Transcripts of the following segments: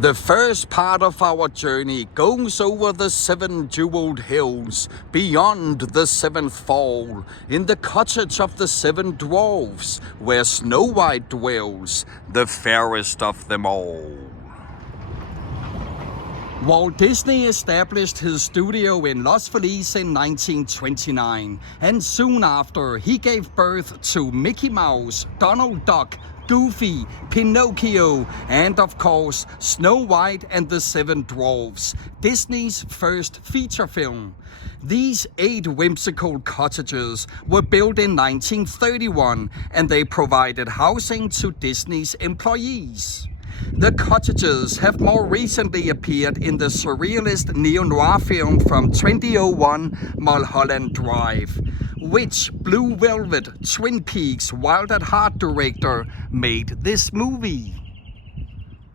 The first part of our journey goes over the 7 jeweled hills, beyond the 7th fall, in the cottage of the 7 dwarfs, where Snow White dwells, the fairest of them all. Walt Disney established his studio in Los Feliz in 1929, and soon after he gave birth to Mickey Mouse, Donald Duck, Goofy, Pinocchio, and of course Snow White and the 7 Dwarfs, Disney's first feature film. These 8 whimsical cottages were built in 1931, and they provided housing to Disney's employees. The cottages have more recently appeared in the surrealist neo-noir film from 2001, Mulholland Drive, which Blue Velvet, Twin Peaks, Wild at Heart director made this movie.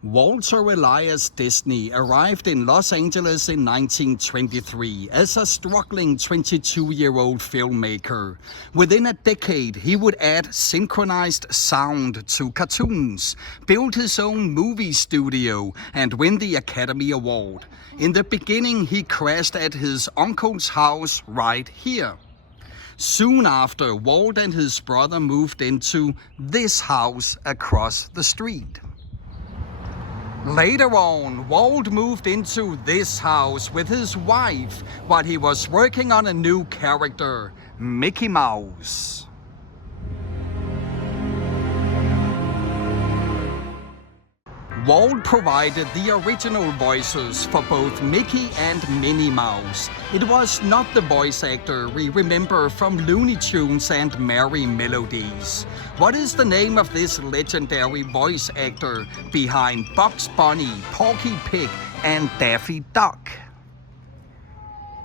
Walter Elias Disney arrived in Los Angeles in 1923 as a struggling 22-year-old filmmaker. Within a decade, he would add synchronized sound to cartoons, build his own movie studio, and win the Academy Award. In the beginning, he crashed at his uncle's house right here. Soon after, Walt and his brother moved into this house across the street. Later on, Walt moved into this house with his wife while he was working on a new character, Mickey Mouse. Walt provided the original voices for both Mickey and Minnie Mouse. It was not the voice actor we remember from Looney Tunes and Merry Melodies. What is the name of this legendary voice actor behind Bugs Bunny, Porky Pig, and Daffy Duck?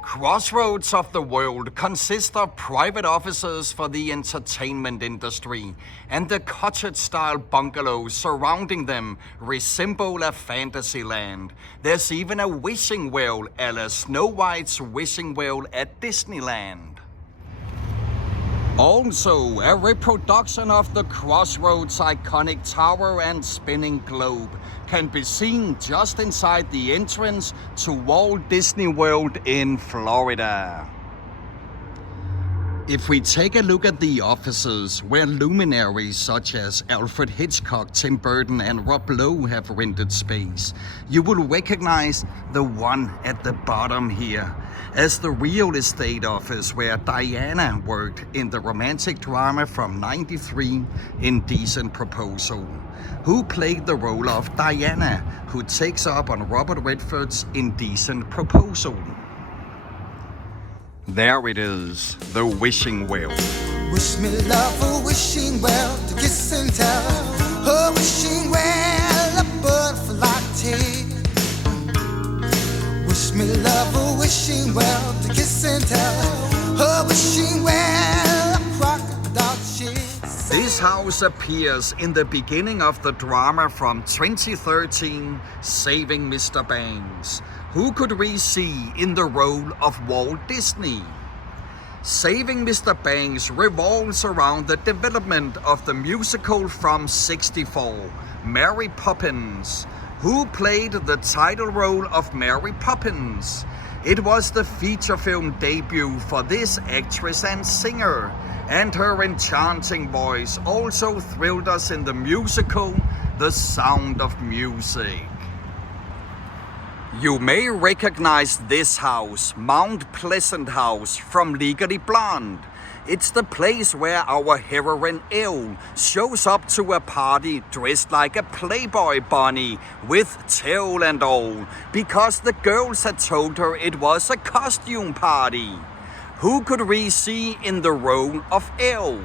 Crossroads of the world consist of private offices for the entertainment industry, and the cottage-style bungalows surrounding them resemble a fantasy land. There's even a wishing well, a la Snow White's wishing well at Disneyland. Also, a reproduction of the Crossroads iconic tower and spinning globe can be seen just inside the entrance to Walt Disney World in Florida. If we take a look at the offices where luminaries such as Alfred Hitchcock, Tim Burton, and Rob Lowe have rented space, you will recognize the one at the bottom here as the real estate office where Diana worked in the romantic drama from '93, Indecent Proposal. Who played the role of Diana, who takes up on Robert Redford's Indecent Proposal. There it is, the wishing well. Wish me love a wishing well to kiss and tell. A wishing well, a butterfly tale. Wish me love a wishing well to kiss and tell. A wishing well, a crocodile shit. This house appears in the beginning of the drama from 2013, Saving Mr. Banks. Who could we see in the role of Walt Disney? Saving Mr. Banks revolves around the development of the musical from '64, Mary Poppins. Who played the title role of Mary Poppins? It was the feature film debut for this actress and singer, and her enchanting voice also thrilled us in the musical The Sound of Music. You may recognize this house, Mount Pleasant House, from Legally Blonde. It's the place where our heroine Elle shows up to a party dressed like a Playboy bunny with tail and all, because the girls had told her it was a costume party. Who could we see in the role of Elle?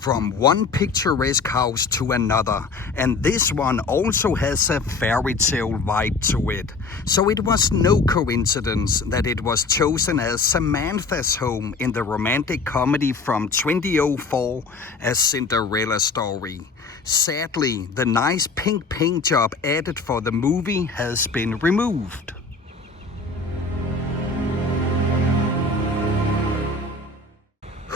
From one picturesque house to another, and this one also has a fairy tale vibe to it. So it was no coincidence that it was chosen as Samantha's home in the romantic comedy from 2004, A Cinderella Story. Sadly, the nice pink paint job added for the movie has been removed.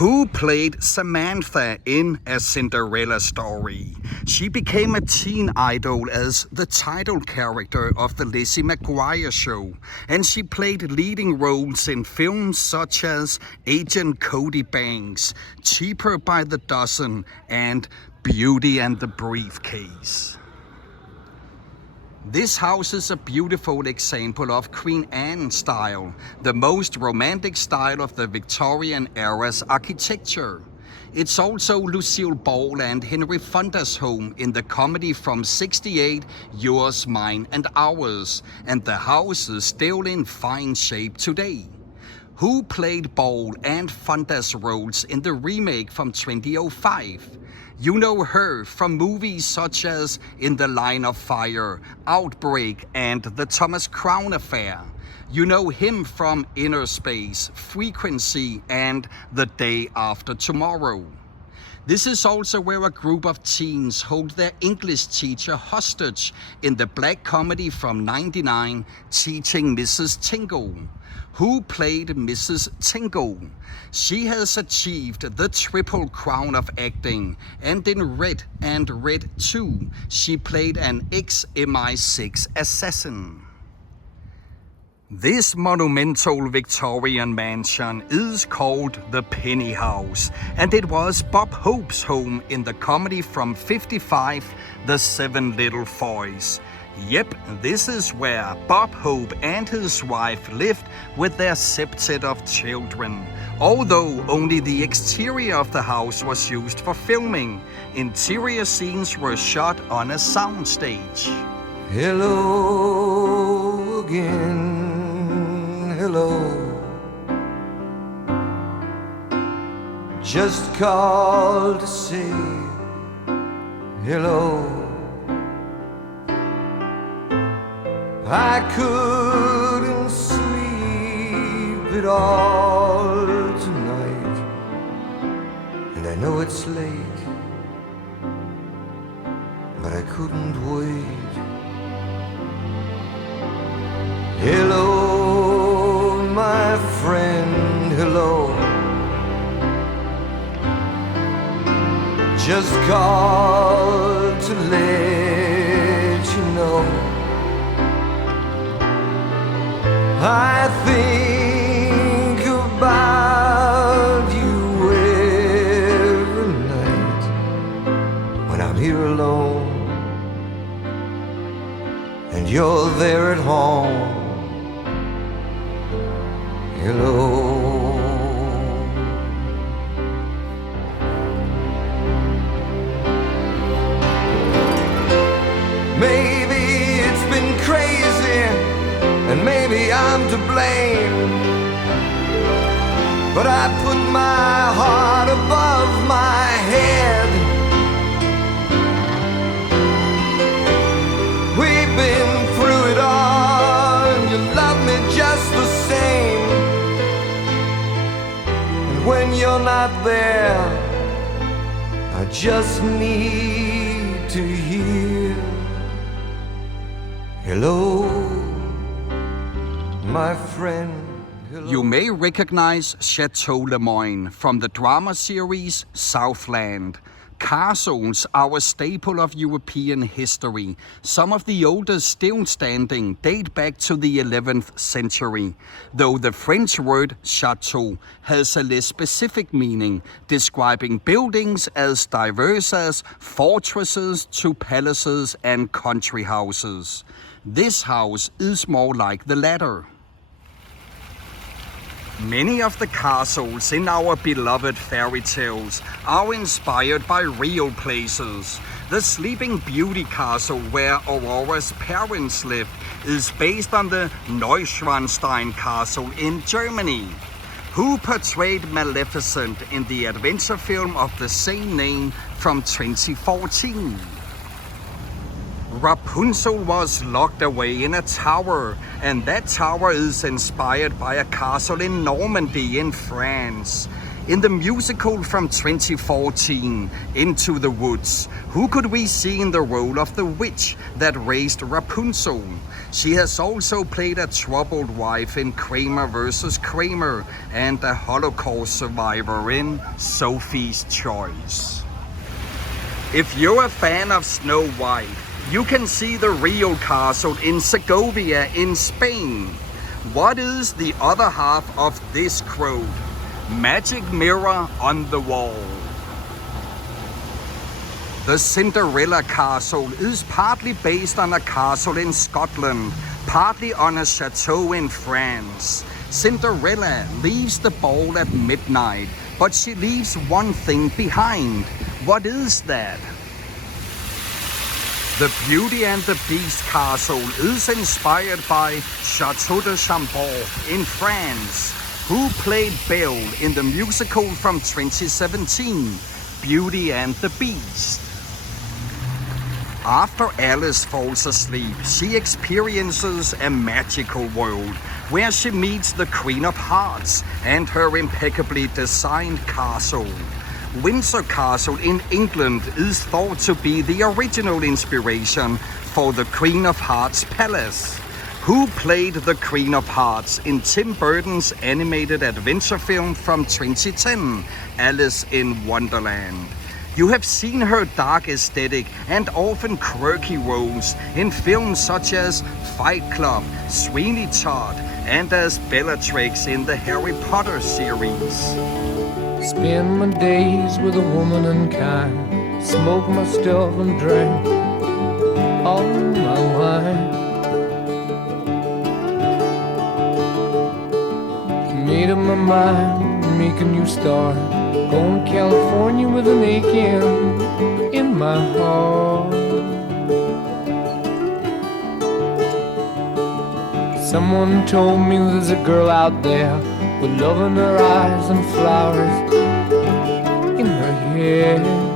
Who played Samantha in A Cinderella Story? She became a teen idol as the title character of the Lizzie McGuire show, and she played leading roles in films such as Agent Cody Banks, Cheaper by the Dozen, and Beauty and the Briefcase. This house is a beautiful example of Queen Anne style, the most romantic style of the Victorian era's architecture. It's also Lucille Ball and Henry Fonda's home in the comedy from '68, Yours, Mine and Ours, and the house is still in fine shape today. Who played Ball and Fonda's roles in the remake from 2005? You know her from movies such as In the Line of Fire, Outbreak, and The Thomas Crown Affair. You know him from Inner Space, Frequency, and The Day After Tomorrow. This is also where a group of teens hold their English teacher hostage in the black comedy from '99, Teaching Mrs. Tingle. Who played Mrs. Tingle? She has achieved the triple crown of acting, and in Red and Red 2, she played an ex-MI6 assassin. This monumental Victorian mansion is called the Pinney House, and it was Bob Hope's home in the comedy from '55, The Seven Little Foys. Yep, this is where Bob Hope and his wife lived with their septet of children. Although only the exterior of the house was used for filming, interior scenes were shot on a soundstage. Hello again, hello. Just called to say hello. I couldn't sleep at all tonight, and I know it's late, but I couldn't wait. Hello, my friend, hello. Just called to let you know I think about you every night when I'm here alone and you're there at home. Hello. Maybe it's been crazy and maybe I'm to blame, but I put my heart above my head. We've been through it all, and you love me just the same. And when you're not there, I just need to hear hello, my friend. Hello. You may recognize Chateau LeMoine from the drama series Southland. Castles are a staple of European history. Some of the oldest still standing date back to the 11th century, though the French word chateau has a less specific meaning, describing buildings as diverse as fortresses to palaces and country houses. This house is more like the latter. Many of the castles in our beloved fairy tales are inspired by real places. The Sleeping Beauty castle where Aurora's parents lived is based on the Neuschwanstein castle in Germany. Who portrayed Maleficent in the adventure film of the same name from 2014? Rapunzel was locked away in a tower, and that tower is inspired by a castle in Normandy in France. In the musical from 2014, Into the Woods, who could we see in the role of the witch that raised Rapunzel? She has also played a troubled wife in Kramer vs. Kramer and a Holocaust survivor in Sophie's Choice. If you're a fan of Snow White, you can see the real castle in Segovia in Spain. What is the other half of this quote? Magic mirror on the wall. The Cinderella castle is partly based on a castle in Scotland, partly on a chateau in France. Cinderella leaves the ball at midnight, but she leaves one thing behind. What is that? The Beauty and the Beast castle is inspired by Chateau de Chambord in France. Who played Belle in the musical from 2017, Beauty and the Beast? After Alice falls asleep, she experiences a magical world where she meets the Queen of Hearts and her impeccably designed castle. Windsor Castle in England is thought to be the original inspiration for the Queen of Hearts Palace. Who played the Queen of Hearts in Tim Burton's animated adventure film from 2010, Alice in Wonderland? You have seen her dark aesthetic and often quirky roles in films such as Fight Club, Sweeney Todd, and as Bellatrix in the Harry Potter series. Spend my days with a woman unkind, smoke my stuff and drink all my wine. Made up my mind, make a new start, going to California with an aching in my heart. Someone told me there's a girl out there with love in her eyes and flowers in her hair.